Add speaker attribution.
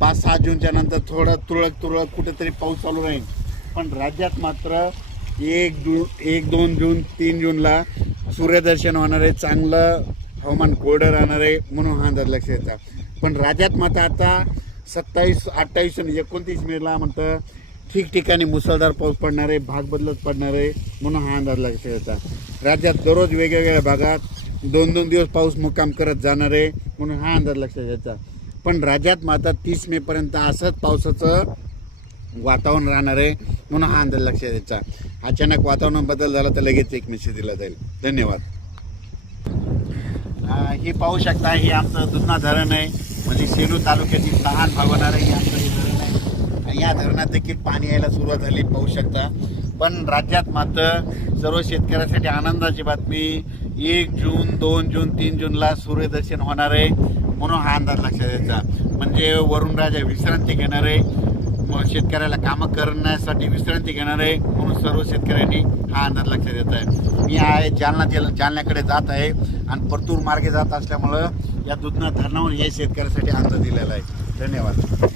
Speaker 1: पाच सहा जूनच्या नंतर थोडं तुरळक तुरळक कुठेतरी पाऊस चालू राहील. पण राज्यात मात्र एक जून एक दोन जून तीन जूनला सूर्यदर्शन होणार आहे चांगलं हवामान कोरडं राहणार आहे म्हणून हा अंदाज लक्ष येतात पण राज्यात मात्र आता सत्तावीस अठ्ठावीस आणि एकोणतीस मेला म्हणतं ठिकठिकाणी मुसळधार पाऊस पडणार आहे भाग बदलत पडणार आहे म्हणून हा अंदाज लक्षात येतात राज्यात दररोज वेगवेगळ्या भागात दोन दोन दिवस पाऊस मुक्काम करत जाणार आहे म्हणून हा अंदाज लक्षात येतात पण राज्यात मात्र तीस मेपर्यंत असंच पावसाचं वातावरण राहणार आहे म्हणून हा अंदाज लक्षात द्यायचा अचानक वातावरण बदल झाला तर लगेच एक मेसेज दिला जाईल. धन्यवाद. हे ही पाहू शकता हे आमचं दुधना धरण आहे. म्हणजे सेलू तालुक्यातील लहान भागवणार आहे. आमचं या धरणात देखील पाणी यायला सुरुवात झाली पाहू शकता. पण राज्यात मात्र सर्व शेतकऱ्यासाठी आनंदाची बातमी एक जून दोन जून तीन जूनला सूर्यदर्शन होणार आहे म्हणून हा अंदाज लक्षात यायचा. म्हणजे वरुण राजा विश्रांती घेणार आहे शेतकऱ्याला कामं करण्यासाठी विश्रांती घेणार आहे म्हणून सर्व शेतकऱ्यांनी हा अंदाज लक्षात येत आहे. मी आहे जालना जिल्हा जालन्याकडे जात आहे आणि परतूर मार्गे जात असल्यामुळं या दुधना धरणावर हे शेतकऱ्यासाठी अंदाज दिलेला आहे. धन्यवाद.